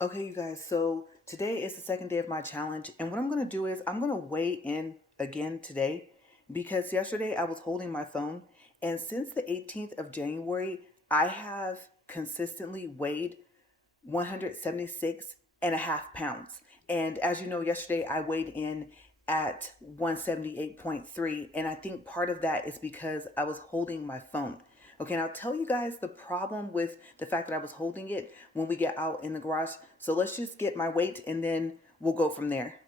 Okay, you guys, so today is the second day of my challenge, and what I'm going to do is I'm going to weigh in again today because yesterday I was holding my phone, and since the 18th of January, I have consistently weighed 176 and a half pounds. And as you know, yesterday I weighed in at 178.3. And I think part of that is because I was holding my phone. Okay, and I'll tell you guys the problem with the fact that I was holding it when we get out in the garage. So let's just get my weight and then we'll go from there.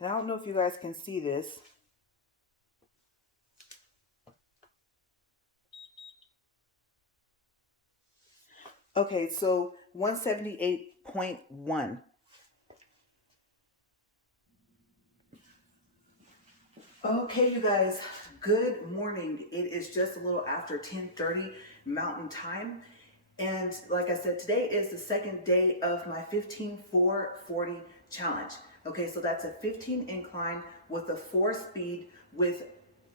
And I don't know if you guys can see this. Okay, so 178.1. Okay, you guys, good morning. It is just a little after 10:30 Mountain Time. And like I said, today is the second day of my 15-4-40 challenge. Okay, so that's a 15 incline with a 4 speed with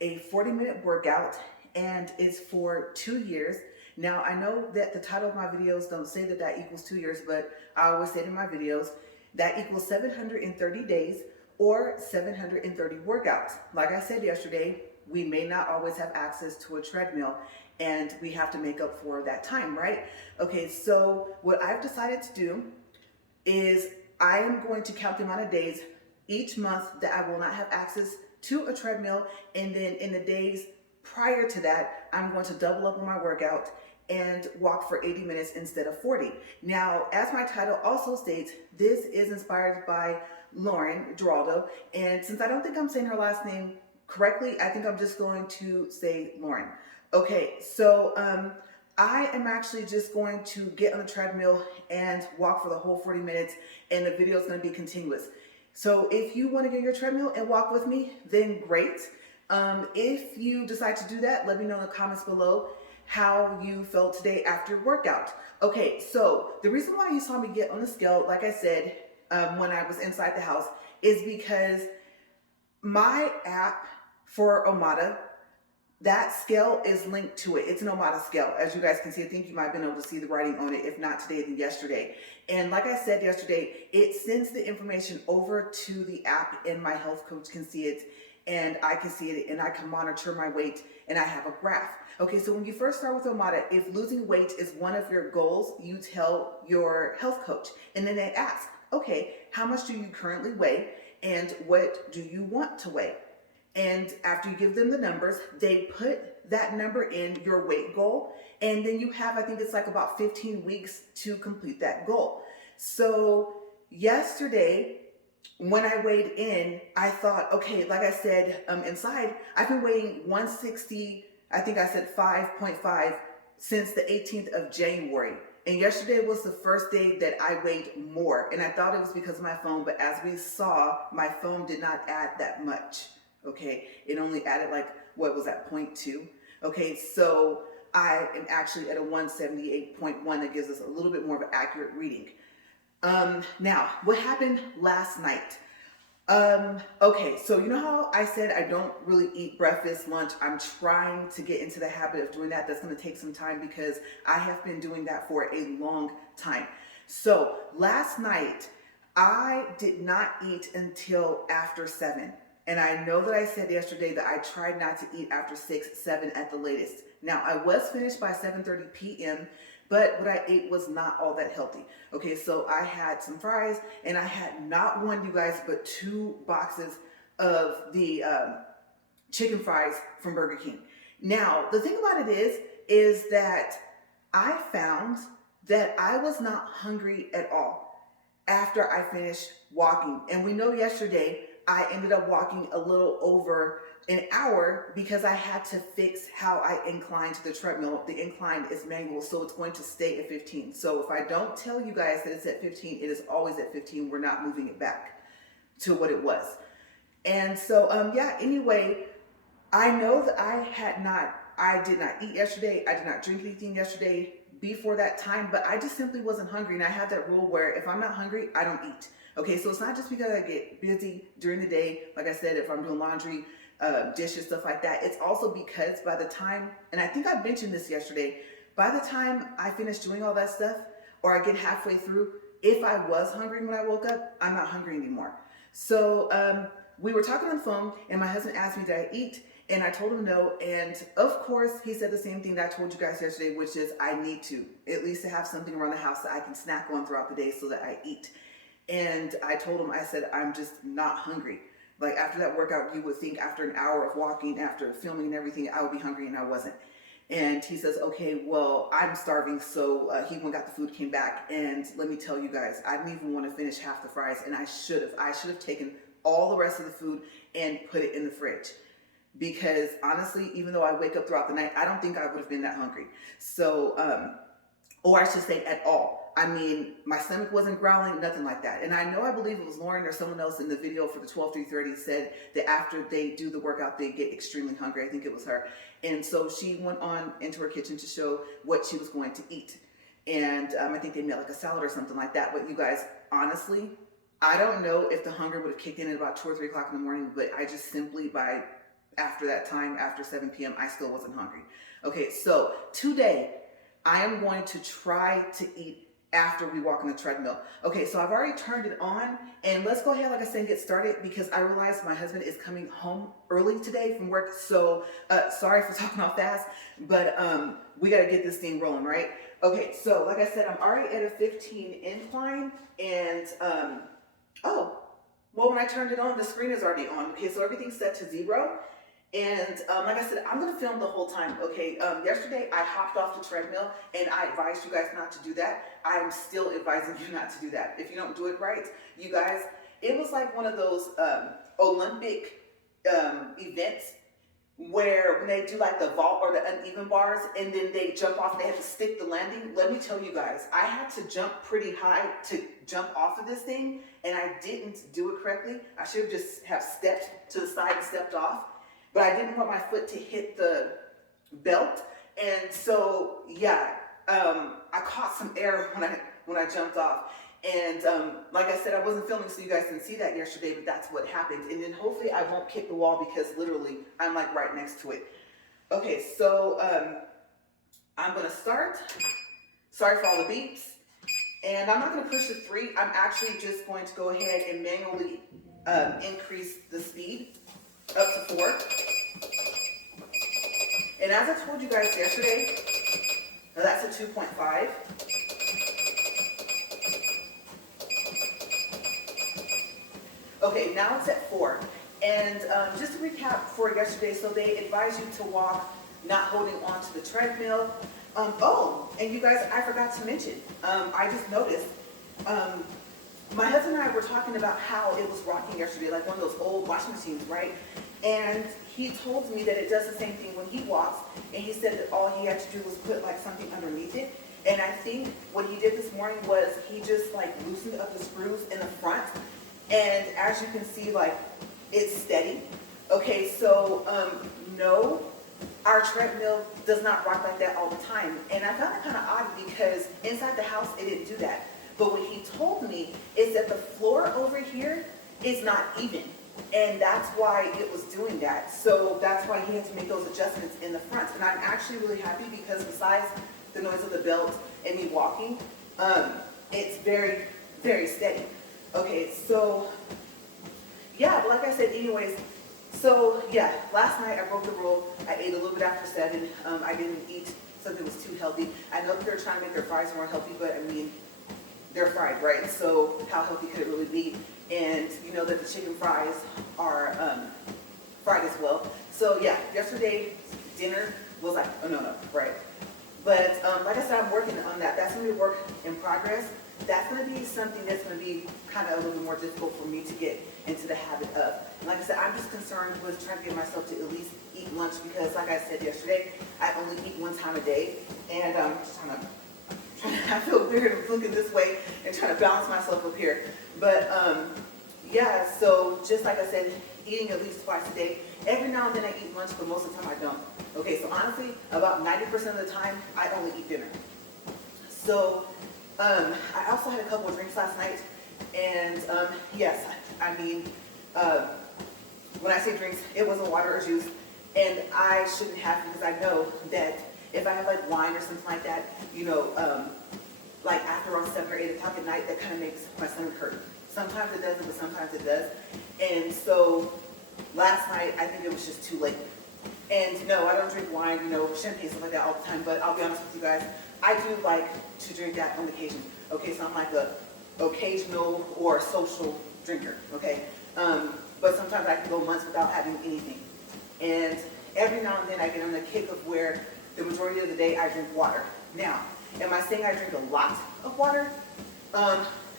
a 40-minute workout, and it's for 2 years. Now, I know that the title of my videos don't say that that equals 2 years, but I always say it in my videos that equals 730 days or 730 workouts. Like I said yesterday, we may not always have access to a treadmill and we have to make up for that time, right? Okay, so what I've decided to do is I am going to count the amount of days each month that I will not have access to a treadmill, and then in the days prior to that, I'm going to double up on my workout and walk for 80 minutes instead of 40. Now, as my title also states, this is inspired by Lauren Geraldo, and since I don't think I'm saying her last name correctly, I think I'm just going to say Lauren. Okay, so I am actually just going to get on the treadmill and walk for the whole 40 minutes, and the video is going to be continuous. So if you want to get your treadmill and walk with me, then great. If you decide to do that, let me know in the comments below how you felt today after your workout. Okay, so the reason why you saw me get on the scale, like I said, when I was inside the house, is because my app for Omada, that scale is linked to it. It's an Omada scale. As you guys can see, I think you might have been able to see the writing on it. If not today, then yesterday. And like I said yesterday, it sends the information over to the app, and my health coach can see it, and I can see it, and I can monitor my weight, and I have a graph. Okay, so when you first start with Omada, if losing weight is one of your goals, you tell your health coach, and then they ask, okay, how much do you currently weigh, and what do you want to weigh? And after you give them the numbers, they put that number in your weight goal. And then you have, I think it's like about 15 weeks to complete that goal. So yesterday, when I weighed in, I thought, okay, like I said, inside, I've been weighing 160, I think I said 5.5 since the 18th of January. And yesterday was the first day that I weighed more. And I thought it was because of my phone, but as we saw, my phone did not add that much. Okay, it only added like, what was that, 0.2? Okay, so I am actually at a 178.1. That gives us a little bit more of an accurate reading. Now, what happened last night? Okay, so you know how I said I don't really eat breakfast, lunch? I'm trying to get into the habit of doing that. That's going to take some time because I have been doing that for a long time. So last night, I did not eat until after 7. And I know that I said yesterday that I tried not to eat after 6, 7 at the latest. Now, I was finished by 7:30 p.m., but what I ate was not all that healthy. Okay, so I had some fries, and I had not one, you guys, but 2 boxes of the chicken fries from Burger King. Now, the thing about it is that I found that I was not hungry at all after I finished walking. And we know yesterday I ended up walking a little over an hour because I had to fix how I incline to the treadmill. The incline is manual, so it's going to stay at 15. So if I don't tell you guys that it's at 15, it is always at 15. We're not moving it back to what it was. And so, yeah, anyway, I know that I did not eat yesterday. I did not drink anything yesterday before that time, but I just simply wasn't hungry. And I have that rule where if I'm not hungry, I don't eat. Okay, so it's not just because I get busy during the day. Like I said, if I'm doing laundry, dishes, stuff like that. It's also because by the time, and I think I mentioned this yesterday, by the time I finish doing all that stuff, or I get halfway through, if I was hungry when I woke up, I'm not hungry anymore. So we were talking on the phone, and my husband asked me, did I eat? And I told him no, and of course he said the same thing that I told you guys yesterday, which is I need to at least to have something around the house that I can snack on throughout the day so that I eat. And I told him, I said, I'm just not hungry. Like after that workout, you would think after an hour of walking, after filming and everything, I would be hungry, and I wasn't. And he says, okay, well, I'm starving. So he went and got the food, came back, and let me tell you guys, I didn't even want to finish half the fries, and I should have taken all the rest of the food and put it in the fridge. Because honestly, even though I wake up throughout the night, I don't think I would have been that hungry. So, or I should say at all. I mean, my stomach wasn't growling, nothing like that. And I know, I believe it was Lauren or someone else in the video for the 12-3-30 said that after they do the workout, they get extremely hungry. I think it was her. And so she went on into her kitchen to show what she was going to eat. And I think they made like a salad or something like that. But you guys, honestly, I don't know if the hunger would have kicked in at about 2 or 3 o'clock in the morning, but I just simply after that time, after 7 p.m., I still wasn't hungry. Okay, so today I am going to try to eat after we walk on the treadmill. Okay, so I've already turned it on, and let's go ahead, like I said, and get started, because I realized my husband is coming home early today from work. So sorry for talking off fast, but we got to get this thing rolling, right? Okay, so like I said, I'm already at a 15 incline, and oh, well, when I turned it on, the screen is already on. Okay, so everything's set to 0. And like I said, I'm going to film the whole time, okay? Yesterday, I hopped off the treadmill, and I advised you guys not to do that. I'm still advising you not to do that. If you don't do it right, you guys, it was like one of those Olympic events where when they do like the vault or the uneven bars, and then they jump off and they have to stick the landing. Let me tell you guys, I had to jump pretty high to jump off of this thing, and I didn't do it correctly. I should have just have stepped to the side and stepped off. But I didn't want my foot to hit the belt, and so yeah, I caught some air when I jumped off. And like I said, I wasn't filming, so you guys didn't see that yesterday, but that's what happened. And then hopefully I won't kick the wall, because literally I'm like right next to it. Okay, so I'm gonna start. Sorry for all the beeps, and I'm not gonna push the 3. I'm actually just going to go ahead and manually increase the speed up to 4. And as I told you guys yesterday, that's a 2.5. Okay, now it's at 4. And just to recap for yesterday, so they advise you to walk not holding onto the treadmill. Oh, and you guys, I forgot to mention, I just noticed, my husband and I were talking about how it was rocking yesterday, like one of those old washing machines, right? And he told me that it does the same thing when he walks, and he said that all he had to do was put like something underneath it. And I think what he did this morning was he just like loosened up the screws in the front, and as you can see, like it's steady. Okay, so no, our treadmill does not rock like that all the time. And I found it kind of odd, because inside the house it didn't do that. But what he told me is that the floor over here is not even. And that's why it was doing that. So that's why he had to make those adjustments in the front. And I'm actually really happy, because besides the noise of the belt and me walking, it's very, very steady. Okay, so yeah, but like I said, anyways, so yeah, last night I broke the rule. I ate a little bit after 7. I didn't eat something that was too healthy. I know that they're trying to make their fries more healthy, but I mean, they're fried, right? So how healthy could it really be? And you know that the chicken fries are fried as well. So yeah, yesterday dinner was like, oh no, right? But like I said, I'm working on that. That's gonna be a work in progress. That's gonna be something that's gonna be kind of a little bit more difficult for me to get into the habit of. And like I said, I'm just concerned with trying to get myself to at least eat lunch, because like I said yesterday, I only eat 1 time a day, and I'm just trying to I feel weird looking this way and trying to balance myself up here. But yeah, so just like I said, eating at least twice a day. Every now and then I eat lunch, but most of the time I don't. Okay, so honestly, about 90% of the time, I only eat dinner. So I also had a couple of drinks last night, and yes, I mean, when I say drinks, it wasn't water or juice. And I shouldn't have, because I know that if I have like wine or something like that, like after around 7 or 8 o'clock at night, that kind of makes my stomach hurt. Sometimes it doesn't, but sometimes it does. And so last night, I think it was just too late. And no, I don't drink wine, champagne, stuff like that all the time, but I'll be honest with you guys, I do like to drink that on occasion. Okay, so I'm like a occasional or social drinker, okay? But sometimes I can go months without having anything. And every now and then I get on the kick of where the majority of the day I drink water. Now, am I saying I drink a lot of water?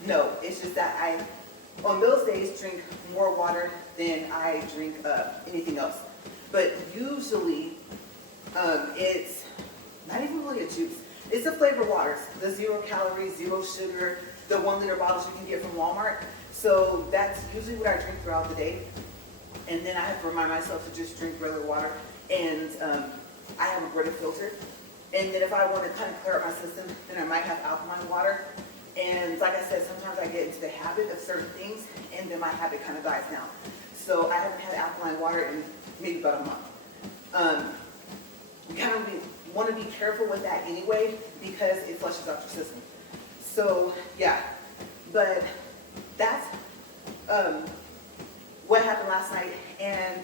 No, it's just that I, on those days, drink more water than I drink anything else. But usually, it's not even really a juice. It's the flavored waters, the 0 calories, 0 sugar, the 1 liter bottles you can get from Walmart. So that's usually what I drink throughout the day. And then I have to remind myself to just drink regular water. And I have a Brita filter. And then if I want to kind of clear up my system, then I might have alkaline water. And like I said, sometimes I get into the habit of certain things, and then my habit kind of dies down. So I haven't had alkaline water in maybe about a month. You kind of want to be careful with that anyway, because it flushes out your system. So yeah, but that's what happened last night. And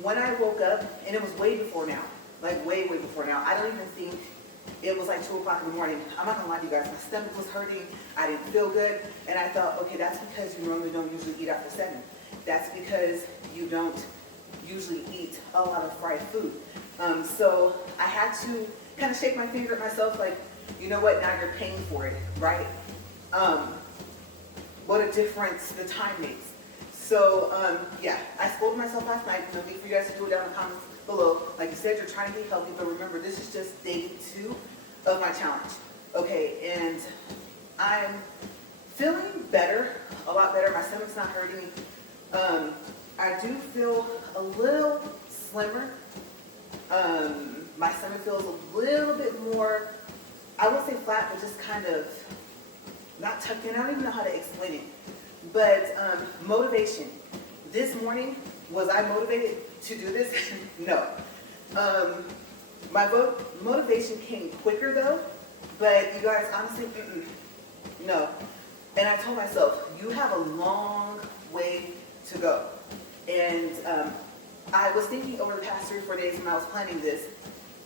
when I woke up, and it was way before now, like way before now, I don't even think it was like 2 o'clock in the morning. I'm not gonna lie to you guys, my stomach was hurting, I didn't feel good, and I thought, okay, that's because you normally don't usually eat after 7. That's because you don't usually eat a lot of fried food. So I had to kind of shake my finger at myself, like, you know what, now you're paying for it, right? What a difference the time makes. So yeah, I scolded myself last night. No need for you guys to do it down in the comments below. Like you said, you're trying to be healthy, but remember, this is just day 2 of my challenge. Okay, and I'm feeling better, a lot better. My stomach's not hurting. I do feel a little slimmer. My stomach feels a little bit more, I won't say flat, but just kind of not tucked in. I don't even know how to explain it. But motivation. This morning, was I motivated to do this? No. My motivation came quicker though, but you guys, honestly, no. And I told myself, you have a long way to go. And I was thinking over the past 3 or 4 days when I was planning this,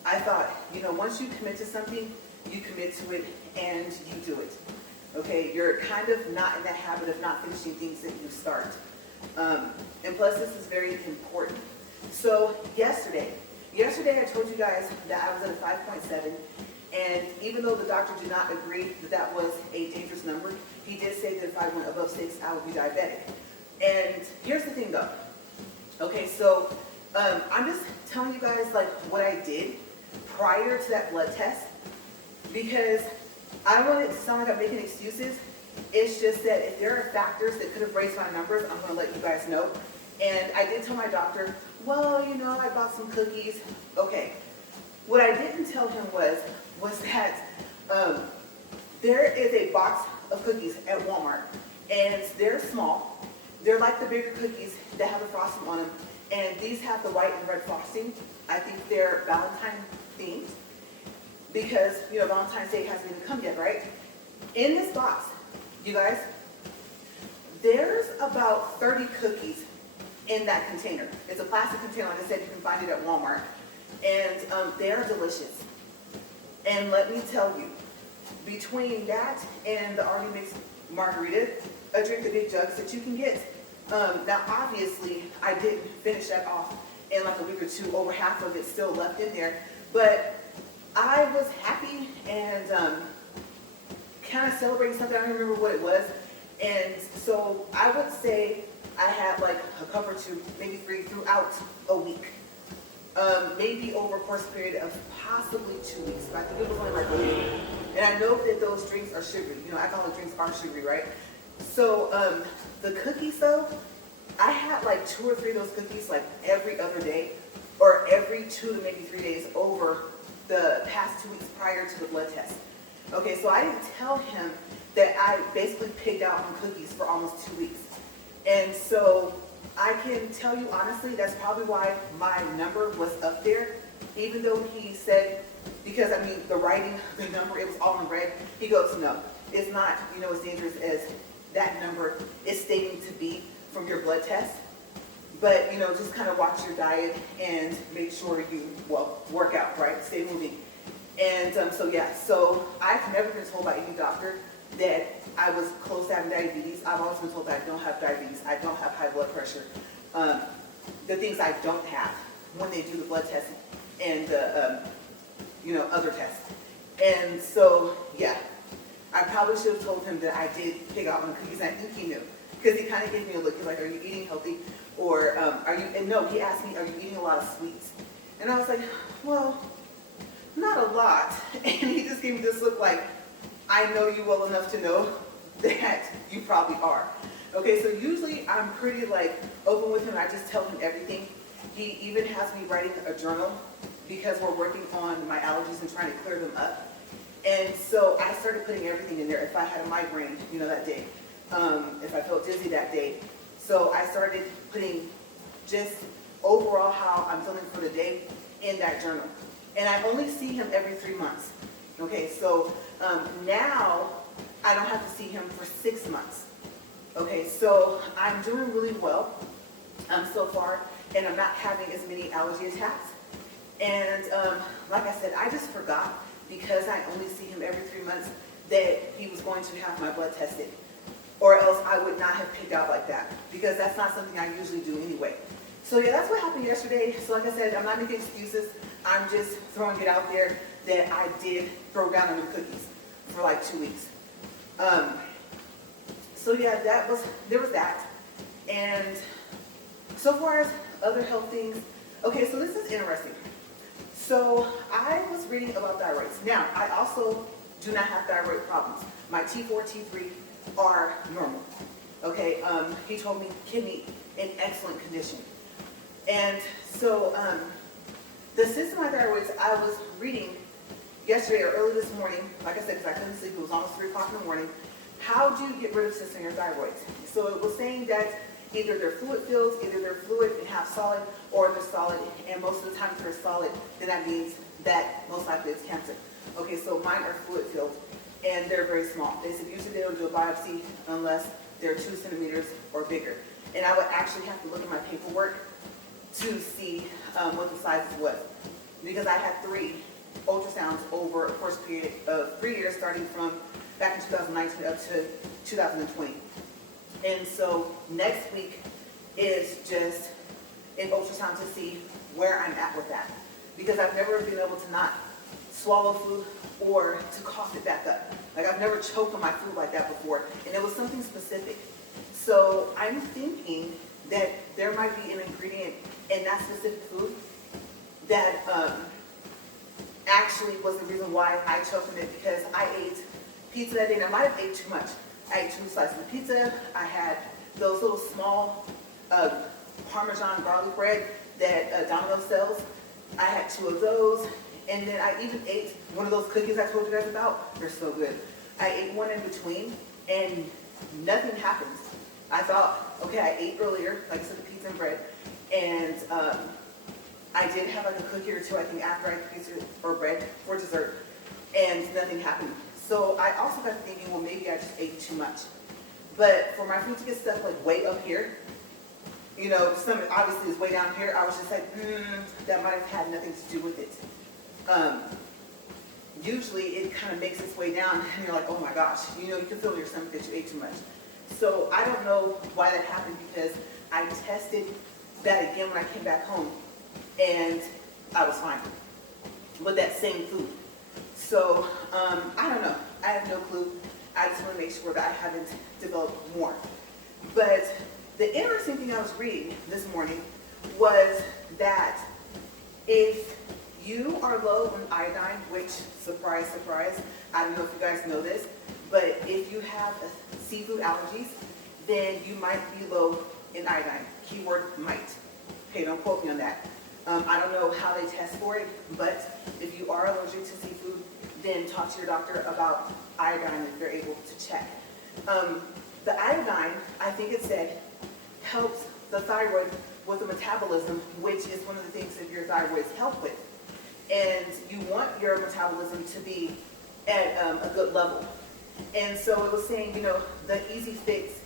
I thought, once you commit to something, you commit to it and you do it. Okay, you're kind of not in that habit of not finishing things that you start. And plus, this is very important. So yesterday I told you guys that I was at a 5.7, and even though the doctor did not agree that that was a dangerous number, he did say that if I went above 6, I would be diabetic. And here's the thing though. Okay, so I'm just telling you guys like what I did prior to that blood test, because I don't want it to sound like I'm making excuses. It's just that if there are factors that could have raised my numbers, I'm going to let you guys know. And I did tell my doctor, well, I bought some cookies. Okay. What I didn't tell him was that there is a box of cookies at Walmart, and they're small. They're like the bigger cookies that have the frosting on them, and these have the white and red frosting. I think they're Valentine themed, because, Valentine's Day hasn't even come yet, right? In this box, you guys, there's about 30 cookies in that container. It's a plastic container. Like I said, you can find it at Walmart. And they are delicious. And let me tell you, between that and the already mixed margarita, a drink the big jugs that you can get. Now, obviously, I didn't finish that off in like a week or 2. Over half of it still left in there. But I was happy and kind of celebrating something. I don't remember what it was. And so I would say I had like a cup or 2, maybe 3 throughout a week. Maybe over a course period of possibly 2 weeks. But I think it was only like a week. And I know that those drinks are sugary. Alcoholic drinks are sugary, right? So the cookies though, I had like 2 or 3 of those cookies like every other day, or every 2 to maybe 3 days over the past 2 weeks prior to the blood test. Okay, so I didn't tell him that I basically pigged out on cookies for almost 2 weeks. And so I can tell you honestly, that's probably why my number was up there, even though he said, because I mean, the writing, the number, it was all in red. He goes, no, it's not, as dangerous as that number is stating to be from your blood test. But, just kind of watch your diet and make sure you, work out, right? Stay moving. And so I've never been told by any doctor that I was close to having diabetes. I've always been told that I don't have diabetes. I don't have high blood pressure. The things I don't have when they do the blood test and the, other tests. And so, I probably should have told him that I did pig out on the cookies. I think he knew, because he kind of gave me a look. He's like, "Are you eating healthy? Or are you?" And no, he asked me, "Are you eating a lot of sweets?" And I was like, "Well, not a lot." And he just gave me this look like, "I know you well enough to know that you probably are." Okay, so usually I'm pretty open with him. I just tell him everything. He even has me writing a journal because we're working on my allergies and trying to clear them up. And so I started putting everything in there. If I had a migraine, that day, if I felt dizzy that day. So I started putting just overall how I'm feeling for the day in that journal. And I only see him every 3 months. Okay, so now I don't have to see him for 6 months. Okay, so I'm doing really well so far, and I'm not having as many allergy attacks. And like I said, I just forgot, because I only see him every 3 months, that he was going to have my blood tested. Or else I would not have picked out like that, because that's not something I usually do anyway. So that's what happened yesterday. So like I said, I'm not making excuses. I'm just throwing it out there that I did throw down on the cookies for 2 weeks. So there was that. And so far as other health things, okay, so this is interesting. So I was reading about thyroids. Now, I also do not have thyroid problems. My T4, T3 are normal. Okay, he told me kidney in excellent condition. And so the systemic thyroids, I was reading yesterday or early this morning, like I said, because I couldn't sleep, it was almost 3 o'clock in the morning. How do you get rid of cysts in your thyroids? So it was saying that either they're fluid filled, either they're fluid and half solid, or they're solid. And most of the time if they're solid, then that means that most likely it's cancer. Okay, so mine are fluid filled, and they're very small. They said usually they don't do a biopsy unless they're 2 centimeters or bigger. And I would actually have to look at my paperwork to see what the sizes was, because I had 3 ultrasounds over a course period of 3 years, starting from back in 2019 up to 2020. And so next week is just an ultrasound to see where I'm at with that, because I've never been able to not swallow food or to cough it back up. I've never choked on my food like that before, and it was something specific. So I'm thinking that there might be an ingredient in that specific food that actually was the reason why I choked on it, because I ate pizza that day, and I might have ate too much. I ate 2 slices of pizza. I had those little small Parmesan garlic bread that Domino's sells. I had 2 of those, and then I even ate one of those cookies I told you guys about. They're so good. I ate one in between, and nothing happened. I thought, okay, I ate earlier, like I said, the pizza and bread, and I did have a cookie or 2, I think, after I ate pizza or bread for dessert, and nothing happened. So I also got thinking, well, maybe I just ate too much. But for my food to get stuck way up here, some obviously is way down here, I was just like, that might have had nothing to do with it. Usually it kind of makes its way down, and you're like, oh my gosh, you can feel in your stomach that you ate too much. So I don't know why that happened, because I tested that again when I came back home, and I was fine with that same food. So I don't know. I have no clue. I just want to make sure that I haven't developed more. But the interesting thing I was reading this morning was that if you are low on iodine, which, surprise, surprise, I don't know if you guys know this, but if you have seafood allergies, then you might be low in iodine. Keyword might. Okay, don't quote me on that. I don't know how they test for it, but if you are allergic to seafood, then talk to your doctor about iodine if they're able to check. The iodine, I think it said, helps the thyroid with the metabolism, which is one of the things that your thyroids help with. And you want your metabolism to be at a good level. And so it was saying, the easy fix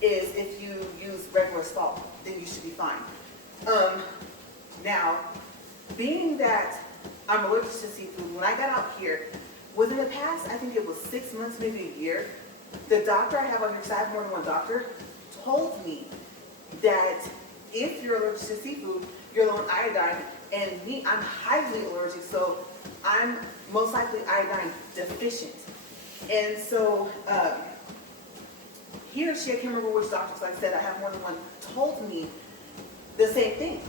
is if you use regular salt, then you should be fine. Now, being that I'm allergic to seafood, when I got out here, within the past, I think it was 6 months, maybe a year, the doctor I have on your side, more than one doctor, told me that if you're allergic to seafood, you're low in iodine, and me, I'm highly allergic, so I'm most likely iodine deficient. And so he or she, I can't remember which doctor, like I said, I have more than one, told me the same thing,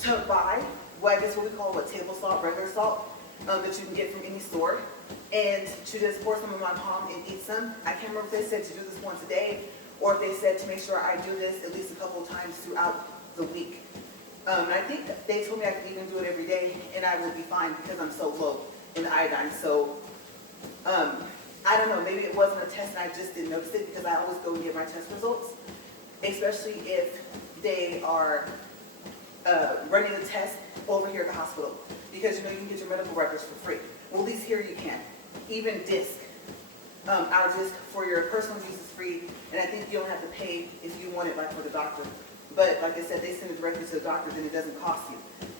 to buy, I guess what we call table salt, regular salt, that you can get from any store, and to just pour some in my palm and eat some. I can't remember if they said to do this once a day, or if they said to make sure I do this at least a couple of times throughout the week. And I think they told me I could even do it every day, and I would be fine because I'm so low in iodine. So, I don't know, maybe it wasn't a test and I just didn't notice it, because I always go and get my test results, especially if they are running the test over here at the hospital, because you can get your medical records for free. Well, at least here you can. Even disc, our disc for your personal use is free, and I think you don't have to pay if you want it, like for the doctor. But like I said, they send it directly to the doctor, then it doesn't cost you.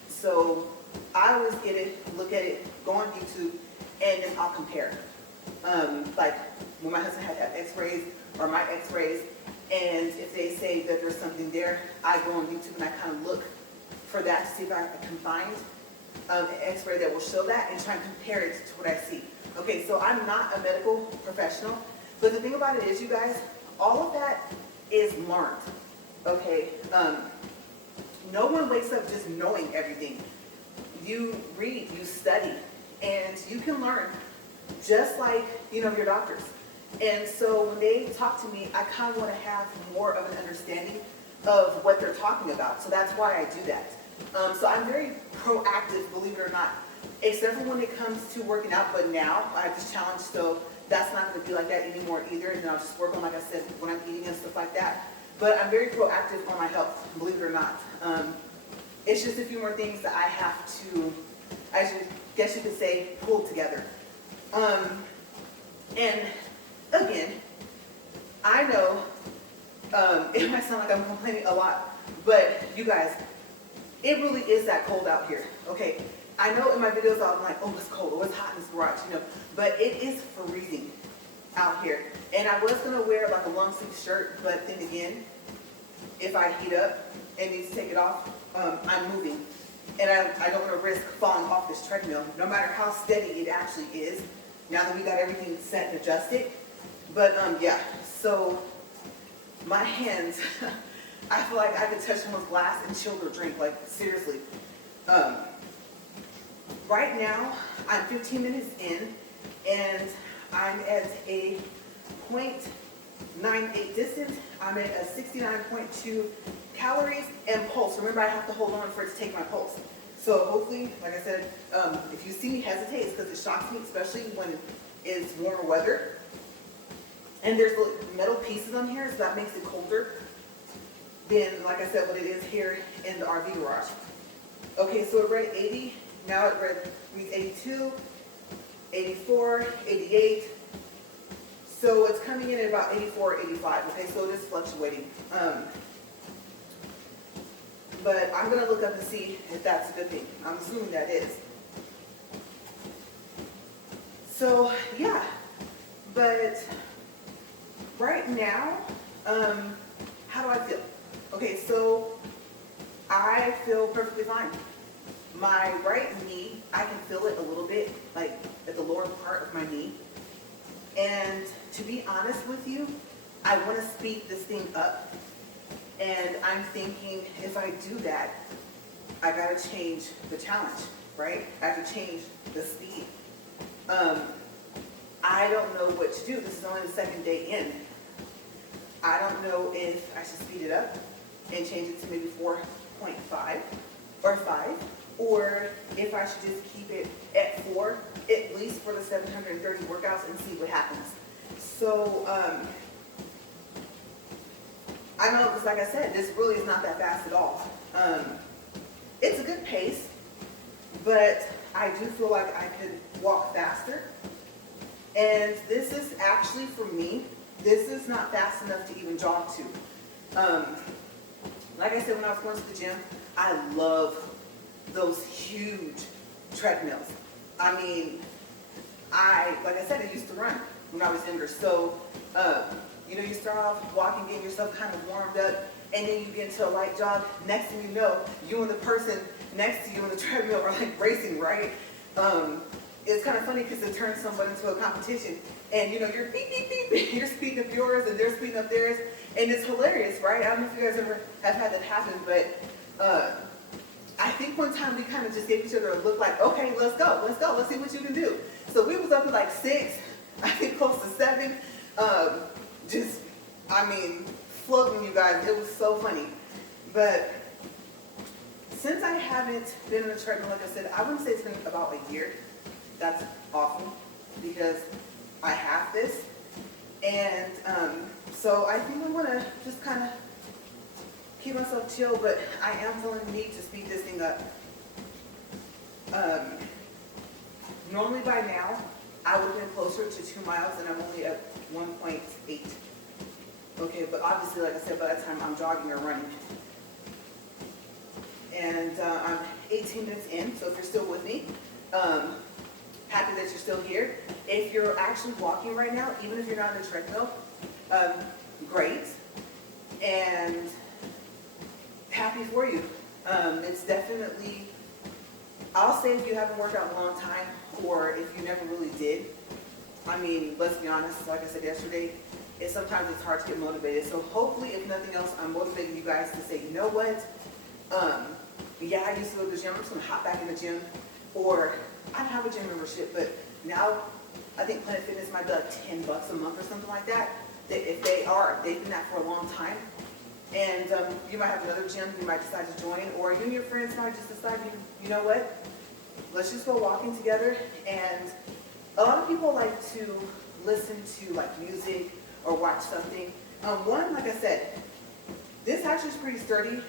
So I always get it, look at it, go on YouTube, and then I'll compare. Like when my husband had to have x-rays, or my x-rays, and if they say that there's something there, I go on YouTube and I kind of look for that to see if I can find an x-ray that will show that, and try and compare it to what I see. Okay, so I'm not a medical professional, but the thing about it is, you guys, all of that is learned. Okay, no one wakes up just knowing everything. You read, you study, and you can learn just like, your doctors. And so when they talk to me, I kind of want to have more of an understanding of what they're talking about. So that's why I do that. So I'm very proactive, believe it or not, except for when it comes to working out. But now I have this challenge, so that's not going to be like that anymore either. And I'll just work on, like I said, when I'm eating and stuff like that. But I'm very proactive on my health, believe it or not. It's just a few more things that I have to, I guess you could say, pull together. And again, I know it might sound like I'm complaining a lot, but you guys, it really is that cold out here. Okay, I know in my videos I'm like, oh, it's cold, oh, it's hot in this garage, but it is freezing out here. And I was gonna wear like a long sleeve shirt, but then again, if I heat up and need to take it off, I'm moving. And I don't wanna risk falling off this treadmill, no matter how steady it actually is, now that we got everything set and adjusted. But yeah, so my hands, I feel like I could touch someone's glass and chill their drink, like seriously. Right now, I'm 15 minutes in, and I'm at a 0.98 distance. I'm at a 69.2 calories and pulse. Remember, I have to hold on for it to take my pulse. So hopefully, like I said, if you see me hesitate, it's because it shocks me, especially when it's warmer weather. And there's little metal pieces on here, so that makes it colder than, like I said, what it is here in the RV garage. Okay, so it read 80, now it reads 82, 84, 88. So it's coming in at about 84, 85, okay, so it is fluctuating. But I'm gonna look up and see if that's a good thing. I'm assuming that is. So yeah, but right now, how do I feel? Okay, so I feel perfectly fine. My right knee, I can feel it a little bit, like at the lower part of my knee. And to be honest with you, I want to speed this thing up. And I'm thinking, if I do that, I gotta change the challenge, right? I have to change the speed. I don't know what to do. This is only the second day in. I don't know if I should speed it up and change it to maybe 4.5 or 5, or if I should just keep it at 4, at least for the 730 workouts, and see what happens. So, I know, because like I said, this really is not that fast at all. It's a good pace, but I do feel like I could walk faster. And this is actually, for me, this is not fast enough to even jog to. Like I said, when I was going to the gym, I love those huge treadmills. I mean, like I said, I used to run when I was younger. So, you start off walking, getting yourself kind of warmed up, and then you get into a light jog. Next thing you know, you and the person next to you on the treadmill are like racing, right? It's kind of funny because it turns someone into a competition. And you're beep, beep, beep, you're speeding up yours and they're speeding up theirs. And it's hilarious, right? I don't know if you guys ever have had that happen, but I think one time we kind of just gave each other a look like, okay, let's go, let's see what you can do. So we was up to like 6, I think close to 7, floating, you guys. It was so funny. But since I haven't been on a treadmill, like I said, I wouldn't say it's been about a year. That's awful because I have this. And so I think I want to just kind of keep myself chill, but I am feeling the need to speed this thing up. Normally by now, I would have been closer to 2 miles, and I'm only at 1.8. Okay, but obviously, like I said, by that time I'm jogging or running. And I'm 18 minutes in, so if you're still with me, happy that you're still here. If you're actually walking right now, even if you're not on a treadmill, great. And happy for you. It's definitely, I'll say if you haven't worked out in a long time, or if you never really did, I mean, let's be honest, like I said yesterday, sometimes it's hard to get motivated. So hopefully, if nothing else, I'm motivating you guys to say, you know what? Yeah, I used to go to the gym. I'm just going to hop back in the gym. Or I don't have a gym membership, but now I think Planet Fitness might be like $10 a month or something like that. If they've been that for a long time. And you might have another gym you might decide to join, or you and your friends might just decide, you know what? Let's just go walking together. And a lot of people like to listen to like music or watch something. One, like I said, this actually is pretty sturdy,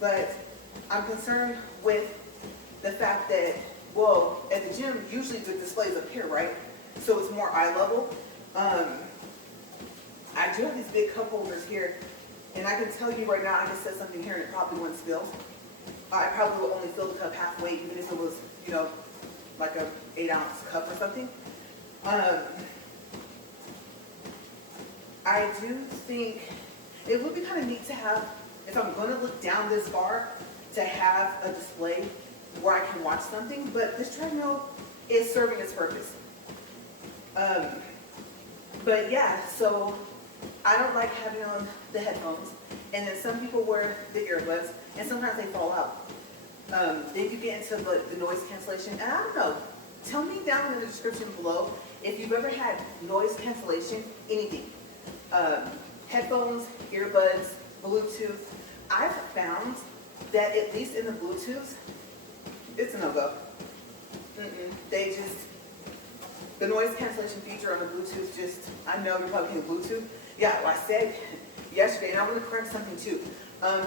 but I'm concerned with the fact that, well, at the gym, usually the display's up here, right? So it's more eye level. I do have these big cup holders here, and I can tell you right now, I just said something here and it probably wouldn't spill. I probably would only fill the cup halfway, even if it was, like a 8-ounce cup or something. I do think it would be kind of neat to have, if I'm going to look down this far, to have a display where I can watch something, but this treadmill is serving its purpose. But yeah, so I don't like having on the headphones, and then some people wear the earbuds, and sometimes they fall out. Then you get into the noise cancellation, and I don't know, tell me down in the description below if you've ever had noise cancellation, anything. Headphones, earbuds, Bluetooth. I've found that at least in the Bluetooth, it's a no-go. The noise cancellation feature on the Bluetooth I know you're probably thinking Bluetooth. Yeah, well, I said yesterday, and I'm going to correct something too.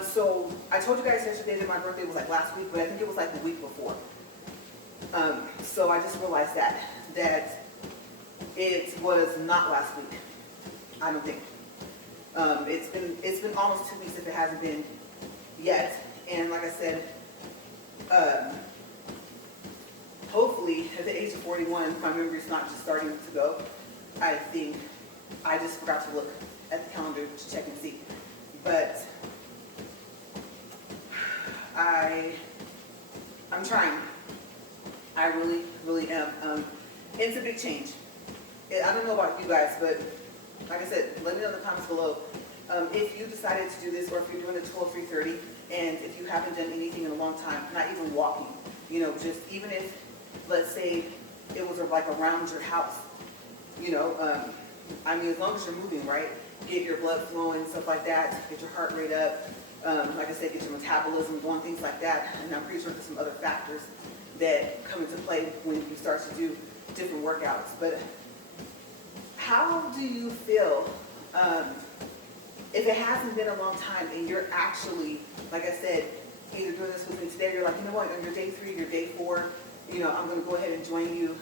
So I told you guys yesterday that my birthday was like last week, but I think it was like the week before. So I just realized that it was not last week. I don't think. It's been almost 2 weeks if it hasn't been yet. And like I said, hopefully at the age of 41, my memory's not just starting to go. I think I just forgot to look at the calendar to check and see. But I'm trying. I really, really am. It's a big change. I don't know about you guys, but like I said, let me know in the comments below if you decided to do this, or if you're doing the 12-3-30, and if you haven't done anything in a long time, not even walking, just even if, let's say, it was like around your house, as long as you're moving, right? Get your blood flowing, stuff like that, get your heart rate up, like I said, get your metabolism going, things like that. And I'm pretty sure there's some other factors that come into play when you start to do different workouts. But how do you feel if it hasn't been a long time and you're actually, like I said, either doing this with me today, you're like, you know what, on your day 3, your day 4, I'm going to go ahead and join you,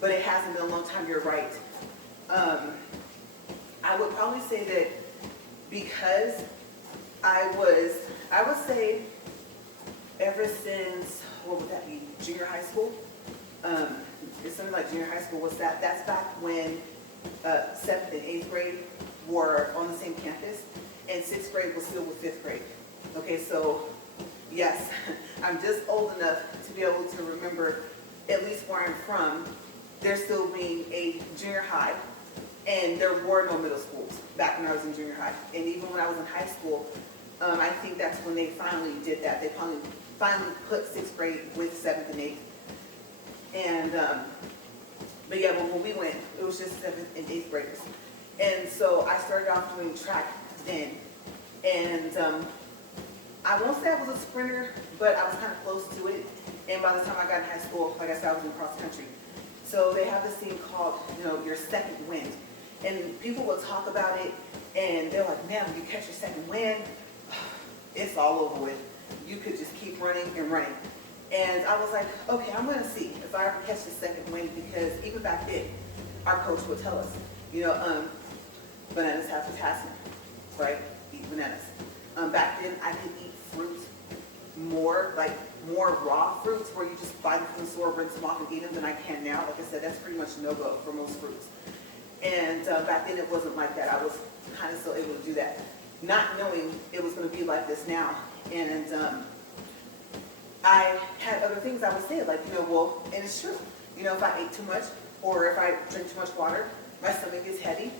but it hasn't been a long time, you're right. I would probably say that because I would say ever since, what would that be, junior high school? It's something like junior high school. That's back when 7th and 8th grade were on the same campus, and 6th grade was still with 5th grade. Okay, so yes, I'm just old enough to be able to remember, at least where I'm from, there still being a junior high, and there were no middle schools back when I was in junior high. And even when I was in high school, I think that's when they finally did that. They finally put 6th grade with 7th and 8th. And, but yeah, when we went, it was just 7th and 8th graders. And so I started off doing track then. And I won't say I was a sprinter, but I was kind of close to it. And by the time I got in high school, like I said, I was in cross country. So they have this thing called, your second wind. And people will talk about it, and they're like, man, when you catch your second wind, it's all over with. You could just keep running and running. And I was like, okay, I'm going to see if I ever catch the second wind, because even back then, our coach would tell us, bananas have potassium, right? Eat bananas. Back then, I could eat fruit more raw fruits where you just buy them from the store, rinse them off, and eat them than I can now. Like I said, that's pretty much no-go for most fruits. And back then, it wasn't like that. I was kind of still able to do that, not knowing it was going to be like this now. And I had other things I would say, like, and it's true. If I ate too much or if I drink too much water, my stomach is heavy.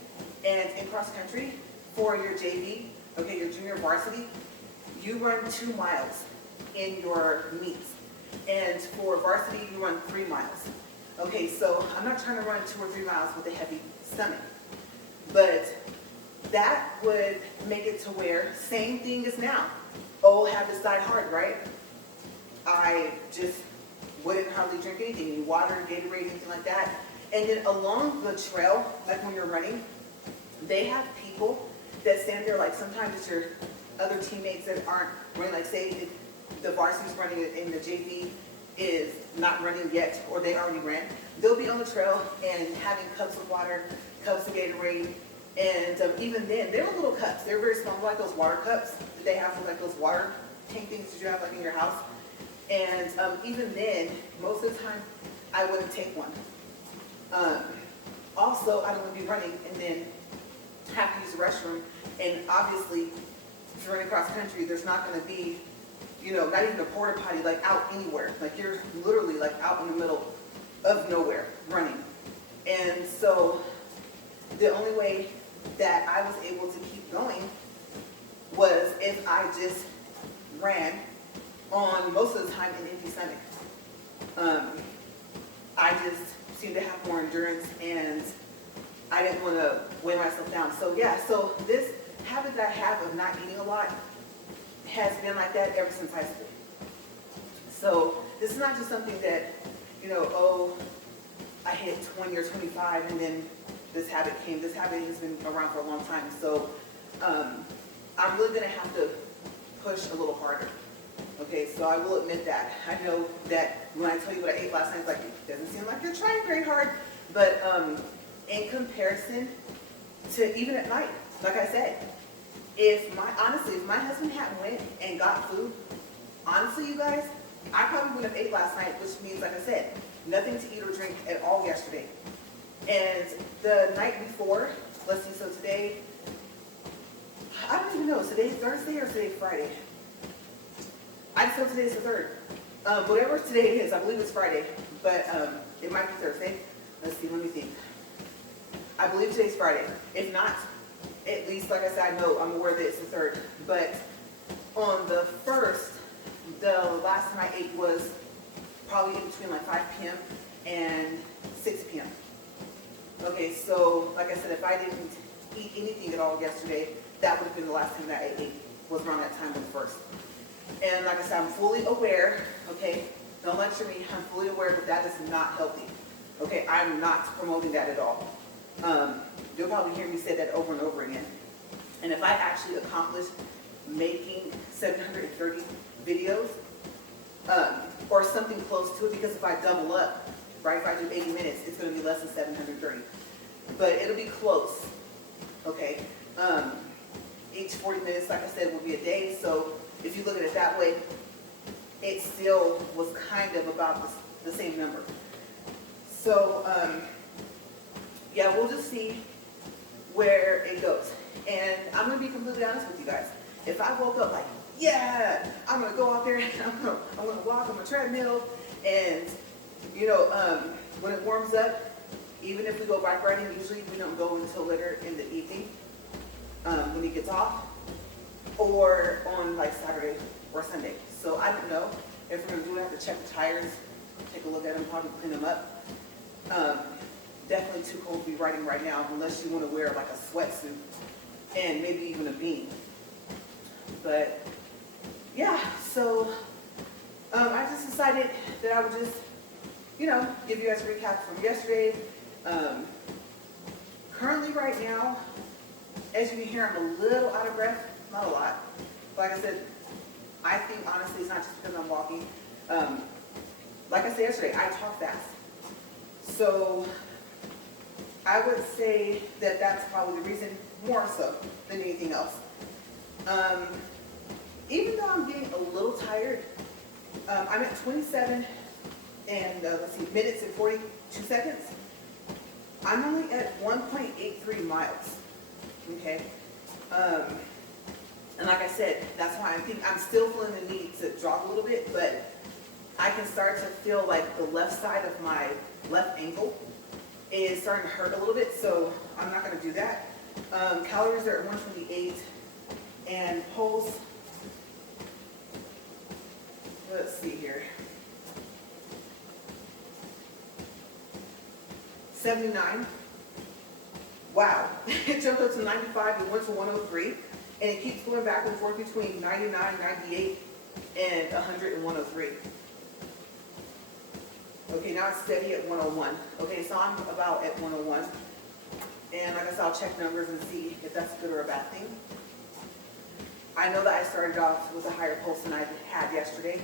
And in cross country, for your JV, your junior varsity, you run 2 miles in your meets. And for varsity, you run 3 miles. Okay, so I'm not trying to run 2 or 3 miles with a heavy stomach. But that would make it to where, same thing as now. Old habits die hard, right? I just wouldn't hardly drink anything, water, Gatorade, anything like that. And then along the trail, like when you're running, they have people that stand there, like sometimes it's your other teammates that aren't running, like say if the varsity's running and the JV is not running yet, or they already ran, they'll be on the trail and having cups of water, cups of Gatorade, and even then, they're little cups. They're very small, like those water cups that they have, like those water tank things that you have like in your house. And even then, most of the time, I wouldn't take one. Also, I don't want to be running and then have to use the restroom. And obviously, if you're running across country, there's not going to be, not even a porta potty like out anywhere. Like you're literally like out in the middle of nowhere running. And so the only way that I was able to keep going was if I just ran on most of the time an empty stomach. I just seemed to have more endurance, and I didn't want to weigh myself down. So yeah, so this habit that I have of not eating a lot has been like that ever since high school. So this is not just something that, I hit 20 or 25 and then this habit came. This habit has been around for a long time. So I'm really going to have to push a little harder. Okay, so I will admit that. I know that when I tell you what I ate last night, it's like, it doesn't seem like you're trying very hard. But in comparison to even at night, like I said, honestly, if my husband hadn't went and got food, honestly, you guys, I probably wouldn't have ate last night, which means, like I said, nothing to eat or drink at all yesterday. And the night before, let's see, so today, I don't even know, is today Thursday or is today Friday? I just know today's the 3rd. Whatever today is, I believe it's Friday, but it might be Thursday. Let's see, let me think. I believe today's Friday. If not, at least, like I said, I know, I'm aware that it's the 3rd. But on the 1st, the last time I ate was probably in between like 5 p.m. and 6 p.m. Okay, so like I said, if I didn't eat anything at all yesterday, that would have been the last time that I ate, was around that time on the 1st. And like I said, I'm fully aware, okay, don't lecture me, I'm fully aware that that is not healthy. Okay, I'm not promoting that at all. You'll probably hear me say that over and over again. And if I actually accomplish making 730 videos, or something close to it, because if I double up, right, if I do 80 minutes, it's going to be less than 730. But it'll be close, okay? Each 40 minutes, like I said, will be a day. So if you look at it that way, it still was kind of about the same number. So, yeah, we'll just see where it goes. And I'm going to be completely honest with you guys. If I woke up like, yeah, I'm going to go out there and I'm going to walk on my treadmill, and, you know, when it warms up, even if we go bike riding, usually we don't go until later in the evening, when it gets off, or on like Saturday or Sunday. So I don't know if we're going to do it. I have to check the tires, take a look at them, probably clean them up. Definitely too cold to be riding right now, unless you want to wear like a sweatsuit and maybe even a beanie. But yeah, so I just decided that I would just, you know, give you guys a recap from yesterday. Currently right now, as you can hear, I'm a little out of breath, not a lot. Like I said, I think honestly it's not just because I'm walking. Like I said yesterday, I talk fast. So I would say that that's probably the reason, more so than anything else. Even though I'm getting a little tired, I'm at 27 and minutes and 42 seconds. I'm only at 1.83 miles. Okay. And like I said, that's why I'm still feeling the need to jog a little bit, but I can start to feel like the left side of my left ankle is starting to hurt a little bit, so I'm not going to do that. Calories are at 128, and pulse, let's see here, 79. Wow, it jumped up to 95 and went to 103, and it keeps going back and forth between 99, 98, and 100 and 103. Okay, now it's steady at 101. Okay, so I'm about at 101. And like I said, I'll check numbers and see if that's a good or a bad thing. I know that I started off with a higher pulse than I had yesterday,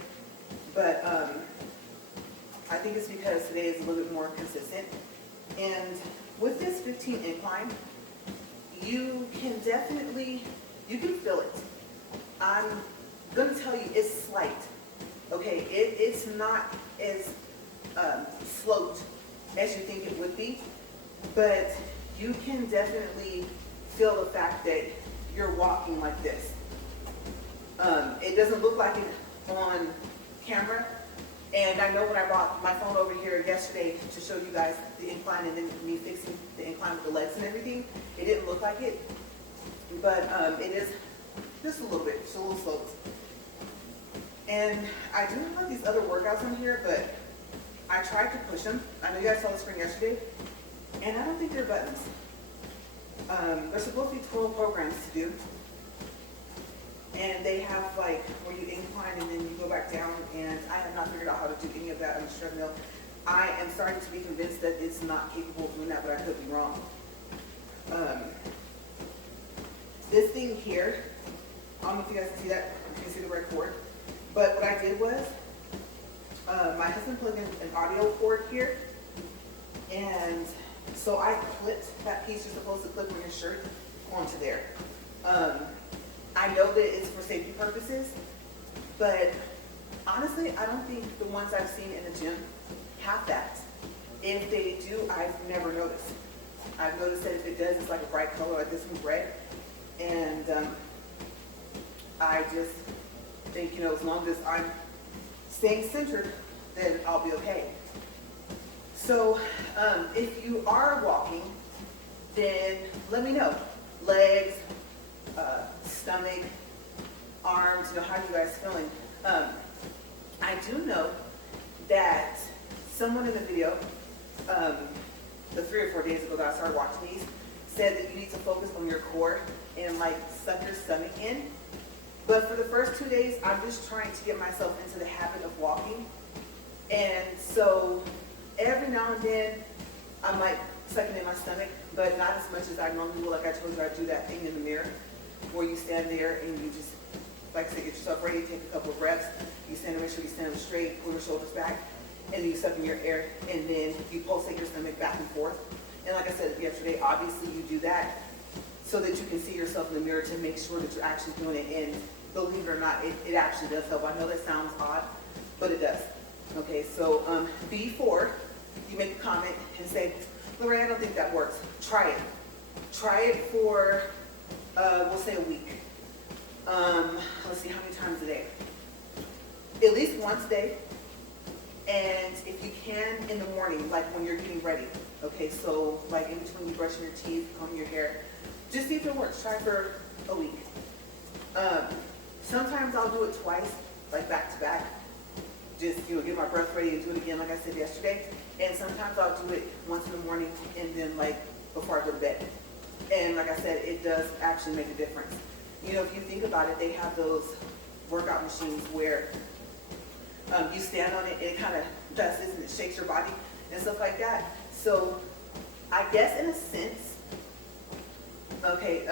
but I think it's because today is a little bit more consistent. And with this 15 incline, you can definitely, you can feel it. I'm going to tell you, it's slight. Okay, it's not as sloped as you think it would be, but you can definitely feel the fact that you're walking like this. It doesn't look like it on camera, and I know when I brought my phone over here yesterday to show you guys the incline and then me fixing the incline with the legs and everything, it didn't look like it, but it is just a little bit, just a little sloped. And I do have these other workouts on here, but I tried to push them. I know you guys saw the screen yesterday, and I don't think they're buttons. There's supposed to be 12 programs to do, and they have like where you incline and then you go back down, and I have not figured out how to do any of that on the treadmill. I am starting to be convinced that it's not capable of doing that, but I could be wrong. This thing here, I don't know if you guys can see that, you can see the red cord, but what I did was, my husband plugged in an audio cord here, and so I clipped that piece you're supposed to clip on your shirt onto there. I know that it's for safety purposes, but honestly, I don't think the ones I've seen in the gym have that. If they do, I've never noticed. I've noticed that if it does, it's like a bright color, like this one's red, and I just think, you know, as long as I'm staying centered, then I'll be okay. So if you are walking, then let me know. Legs, stomach, arms, you know, how are you guys feeling? I do know that someone in the video, the 3 or 4 days ago that I started watching these, said that you need to focus on your core and like suck your stomach in. But for the first 2 days, I'm just trying to get myself into the habit of walking. And so every now and then, I'm like sucking in my stomach, but not as much as I normally will. Like I told you, I do that thing in the mirror. where you stand there and you just, like I said, get yourself ready, take a couple of reps. You stand there, make sure you stand up straight, pull your shoulders back, and then you suck in your air, and then you pulsate your stomach back and forth. And like I said yesterday, obviously you do that so that you can see yourself in the mirror to make sure that you're actually doing it. And believe it or not, it actually does help. I know that sounds odd, but it does. Okay, so before you make a comment and say, LaRae, I don't think that works. Try it. Try it for, we'll say a week. Let's see, how many times a day? At least once a day. And if you can, in the morning, like when you're getting ready. Okay, so like in between you brushing your teeth, combing your hair, just see if it works. Try for a week. Sometimes I'll do it twice, like back to back. Just, get my breath ready and do it again, like I said yesterday. And sometimes I'll do it once in the morning and then like before I go to bed. And like I said, it does actually make a difference. If you think about it, they have those workout machines where you stand on it and it kind of does this and it shakes your body and stuff like that. So I guess in a sense, okay,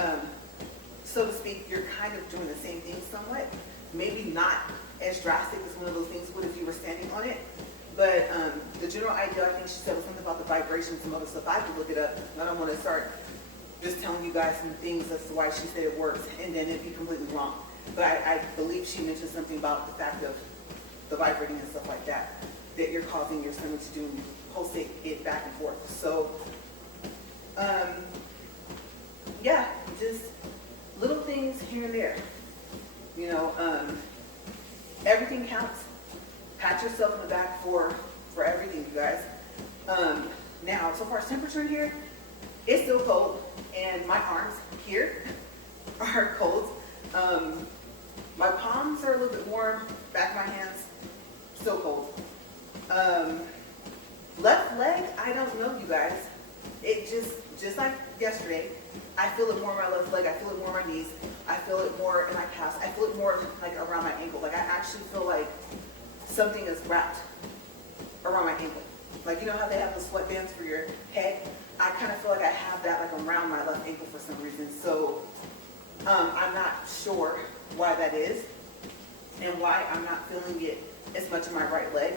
so to speak, you're kind of doing the same thing somewhat. Maybe not as drastic as one of those things would if you were standing on it. But the general idea, I think she said, was something about the vibrations and other stuff. I have to look it up. I don't want to start just telling you guys some things as to why she said it works, and then it'd be completely wrong. But I believe she mentioned something about the fact of the vibrating and stuff like that you're causing your stomach to do, pulsate it back and forth. So, yeah, just little things here and there. Everything counts. Pat yourself in the back for everything, you guys. Now, so far as temperature in here, it's still cold, and my arms here are cold. My palms are a little bit warm, back of my hands, still cold. Left leg, I don't know, you guys. It just like yesterday, I feel it more in my left leg, I feel it more in my knees, I feel it more in my calves, I feel it more like around my ankle. Like I actually feel like something is wrapped around my ankle. Like, how they have the sweatbands for your head? I kind of feel like I have that like around my left ankle for some reason. So I'm not sure why that is and why I'm not feeling it as much in my right leg.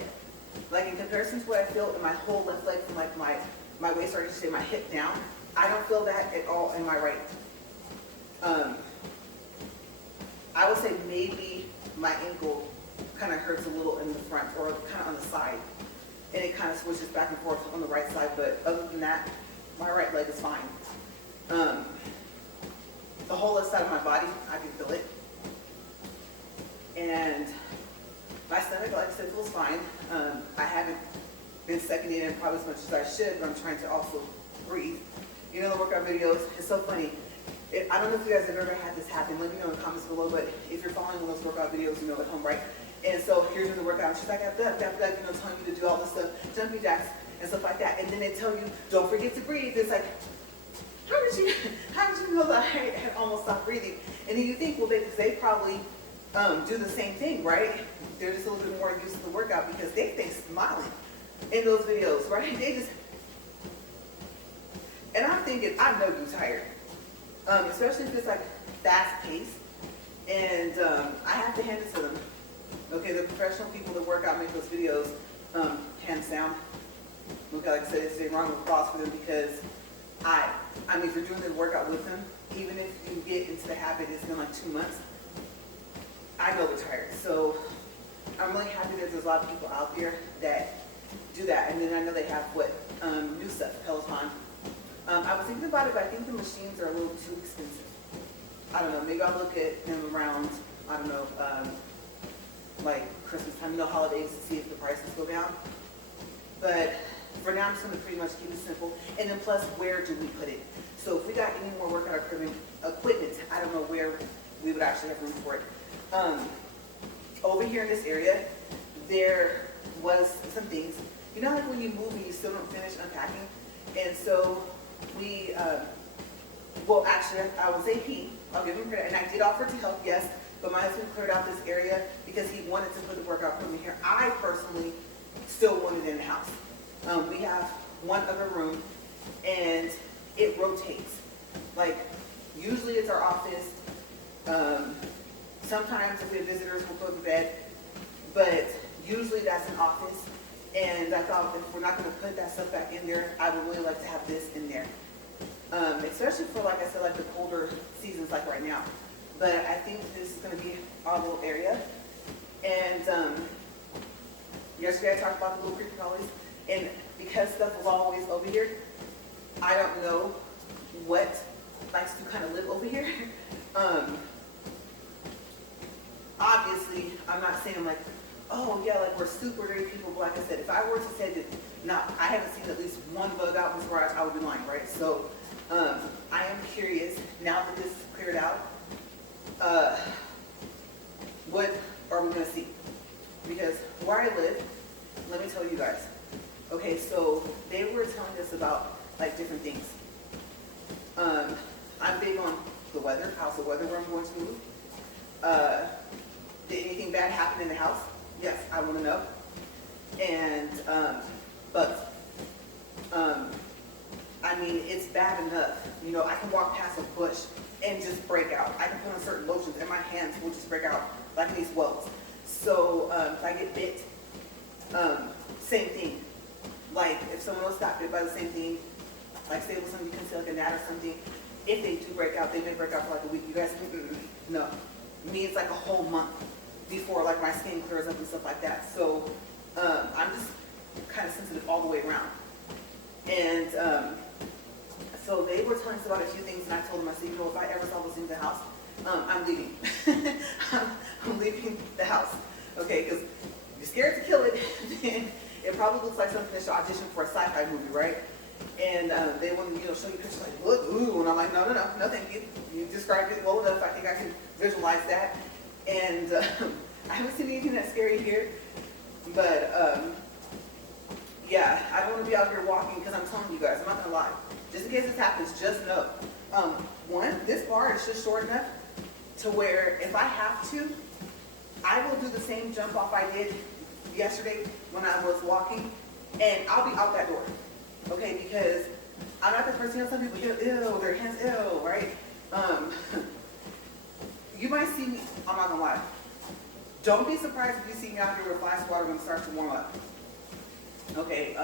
Like in comparison to what I feel in my whole left leg from like my waist, or I should say my hip down, I don't feel that at all in my right. I would say maybe my ankle kind of hurts a little in the front or kind of on the side, and it kind of switches back and forth on the right side, but other than that, my right leg is fine. The whole left side of my body, I can feel it. And my stomach, like I said, feels fine. I haven't been sucking it in probably as much as I should, but I'm trying to also breathe. The workout videos, it's so funny. I don't know if you guys have ever had this happen. Let me know in the comments below, but if you're following one of those workout videos, at home, right? And so here's the workout. She's like, telling you to do all this stuff, jumping jacks and stuff like that. And then they tell you, don't forget to breathe. It's like, how did you know that I had almost stopped breathing? And then you think, well, they probably do the same thing, right? They're just a little bit more used to the workout because they smiling in those videos, right? And I'm thinking, I know you're tired, especially if it's like fast paced. And I have to hand it to them. Okay, the professional people that work out, make those videos, hands down. Okay, like I said, it's a round of applause for them because I mean, if you're doing the workout with them, even if you get into the habit, it's been like 2 months, I know they're tired. So I'm really happy that there's a lot of people out there that do that. And then I know they have new stuff, Peloton. I was thinking about it, but I think the machines are a little too expensive. I don't know, maybe I'll look at them around, I don't know, like Christmas time, holidays, to see if the prices go down. But for now, I'm just going to pretty much keep it simple. And then plus, where do we put it? So if we got any more workout equipment, I don't know where we would actually have room for it. Over here in this area, there was some things. Like when you move and you still don't finish unpacking? And so we, well, actually, I would say I'll give him credit, and I did offer to help, yes, but my husband cleared out this area because he wanted to put the workout equipment here. I personally still wanted it in the house. We have one other room, and it rotates. Like, usually it's our office, Sometimes if we have visitors, we'll go to bed, but usually that's an office. And I thought if we're not going to put that stuff back in there, I would really like to have this in there. Especially for, like I said, like the colder seasons like right now. But I think this is going to be our little area. And yesterday I talked about the little creepy crawlies. And because stuff is always over here, I don't know what likes to kind of live over here. Obviously, I'm not saying like, oh yeah, like we're super dirty people, but like I said, if I were to say that, I haven't seen at least one bug out in this garage, I would be lying, right? So, I am curious, now that this is cleared out, what are we gonna see? Because where I live, let me tell you guys. Okay, so they were telling us about like different things. I'm big on the weather, how's the weather where I'm going to move. Did anything bad happen in the house? Yes, I want to know. And bugs. I mean, it's bad enough. You know, I can walk past a bush and just break out. I can put on certain lotions and my hands will just break out like these welts. So if I get bit, same thing. Like if someone else got bit by the same thing, like say it was something you can say like a gnat or something, if they do break out, they may break out for like a week. You guys, no. Me, it's like a whole month before like my skin clears up and stuff like that. So I'm just kind of sensitive all the way around. And so they were telling us about a few things, and I told them, I said, you know, if I ever saw those things in the house, I'm leaving. I'm leaving the house. Okay, because you're scared to kill it, then it probably looks like something that should audition for a sci-fi movie, right? And they want to, you know, show you pictures like, look, ooh, and I'm like, no, thank you. You described it well enough. I think I can visualize that. And I haven't seen anything that's scary here, but yeah, I don't want to be out here walking because I'm telling you guys, I'm not gonna lie. Just in case this happens, just know. One, this bar is just short enough to where if I have to, I will do the same jump off I did yesterday when I was walking, and I'll be out that door. Okay, because I'm not the person, you know, some people, ew, their hands, ew, right? You might see me, I'm not gonna lie. Don't be surprised if you see me out here with fly swatter when it starts to warm up. Okay,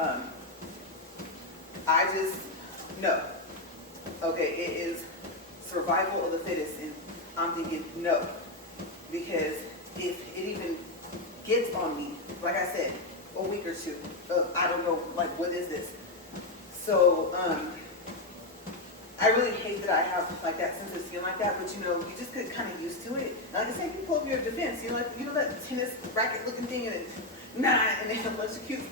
I just, no. Okay, it is survival of the fittest, and I'm thinking no. Because if it even gets on me, like I said, a week or two, I don't know, like what is this? So, I really hate that I have like that sense of skin like that, but you know, you just get kind of used to it. Like I said, you pull up your defense, you know, like, you know that tennis racket looking thing, and and it electrocutes.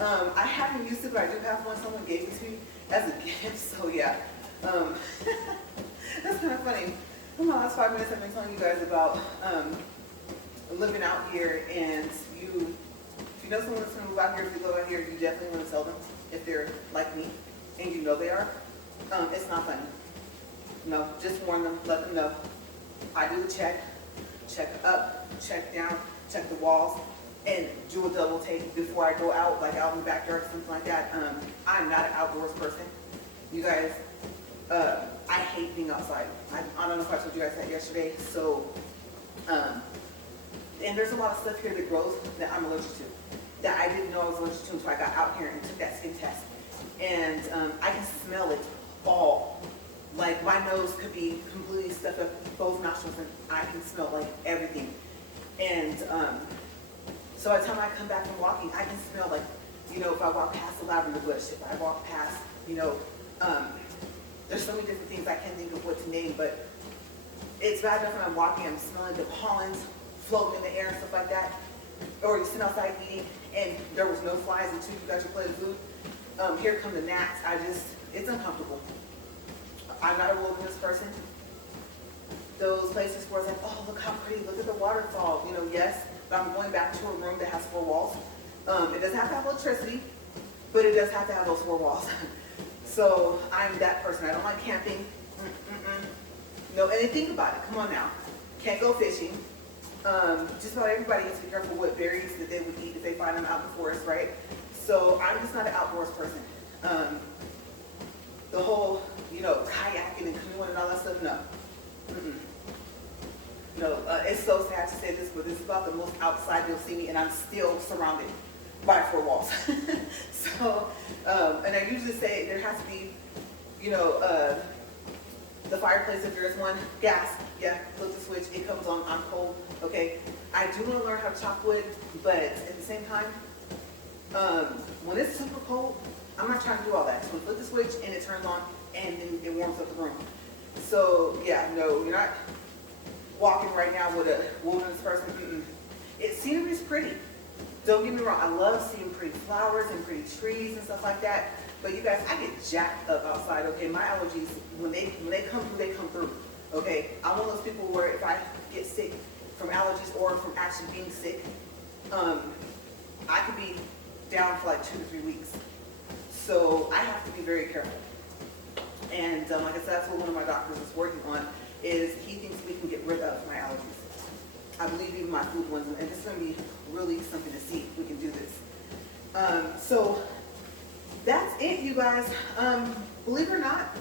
I haven't used it, but I do have one. Someone gave it to me as a gift, so yeah. That's kind of funny. In the last 5 minutes, I've been telling you guys about living out here, and if you know someone that's going to move out here, if you live out here, you definitely want to tell them if they're like me, and you know they are. It's not funny. No, just warn them, let them know. I do the check up, check down, check the walls, and do a double take before I go out, like out in the backyard or something like that. I'm not an outdoors person. You guys, I hate being outside. I don't know if I told you guys that yesterday. So, and there's a lot of stuff here that grows that I'm allergic to, that I didn't know I was allergic to until I got out here and took that skin test. And I can smell it all. Like my nose could be completely stuffed up, both nostrils, and I can smell like everything. And so by the time I come back from walking, I can smell like, you know, if I walk past the lavender bush, if I walk past, you know, there's so many different things I can't think of what to name, but it's bad enough when I'm walking, I'm smelling the pollens floating in the air and stuff like that. Or you sit outside eating and there was no flies until you got your plate of food. Here come the gnats. It's uncomfortable. I'm not a wilderness person. Those places where it's like, oh, look how pretty, look at the waterfall. You know, yes, but I'm going back to a room that has 4 walls. It doesn't have to have electricity, but it does have to have those 4 walls. So I'm that person. I don't like camping. No, and then think about it. Come on now. Can't go fishing. Just about everybody has to be careful what berries that they would eat if they find them out in the forest, right? So I'm just not an outdoors person. The whole, you know, kayaking and canoeing and all that stuff, no. It's so sad to say this, but this is about the most outside you'll see me, and I'm still surrounded by four walls. So, and I usually say there has to be, the fireplace, if there's one, gas, yeah, flip the switch, it comes on, I'm cold, okay? I do want to learn how to chop wood, but at the same time, when it's super cold, I'm not trying to do all that. So we flip the switch and it turns on and then it warms up the room. So yeah, no, you're not walking right now with a wilderness person. Scenery's pretty. Don't get me wrong, I love seeing pretty flowers and pretty trees and stuff like that. But you guys, I get jacked up outside, okay? My allergies, when they come through, they come through, okay? I'm one of those people where if I get sick from allergies or from actually being sick, I could be down for like 2 to 3 weeks. So I have to be very careful. And like I said, that's what one of my doctors is working on, is he thinks we can get rid of my allergies. I believe even my food ones, and it's going to be really something to see if we can do this. So that's it, you guys. Believe it or not,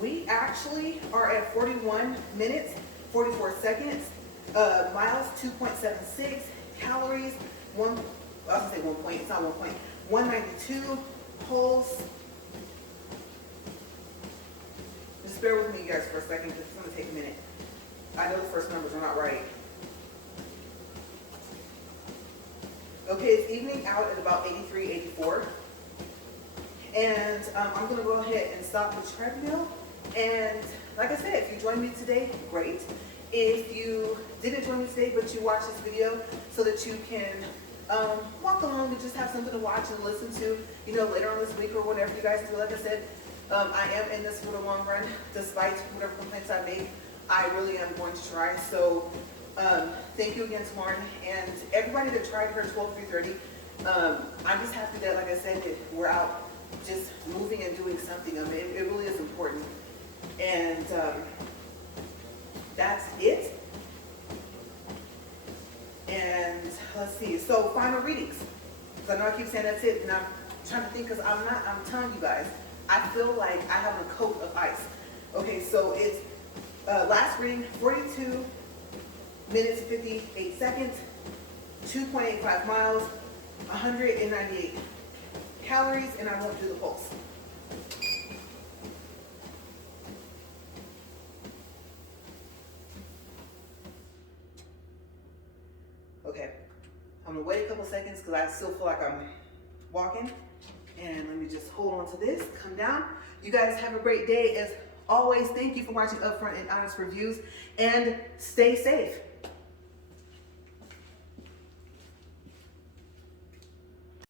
we actually are at 41 minutes, 44 seconds, miles 2.76, calories, I was going to say 1 point, it's not 1 point, 192, pulse. Just bear with me, you guys, for a second, because it's going to take a minute. I know the first numbers are not right. Okay, it's evening out at about 83, 84. And I'm going to go ahead and stop the treadmill. And like I said, if you joined me today, great. If you didn't join me today, but you watched this video so that you can walk along and just have something to watch and listen to, later on this week or whatever you guys do. Like I said, I am in this for the long run, despite whatever complaints I make. I really am going to try. So thank you again to Lauren and everybody that tried her 12-3-30. I'm just happy that, like I said, that we're out just moving and doing something. I mean, it really is important. And that's it. And let's see. So final readings. Because I know I keep saying that's it, and I'm trying to think, because I'm telling you guys, I feel like I have a coat of ice. Okay, so it's last reading, 42 minutes and 58 seconds, 2.85 miles, 198 calories, and I won't do the pulse. Okay, I'm gonna wait a couple seconds because I still feel like I'm walking. And let me just hold on to this, come down. You guys have a great day. As always, thank you for watching Upfront and Honest Reviews, and stay safe.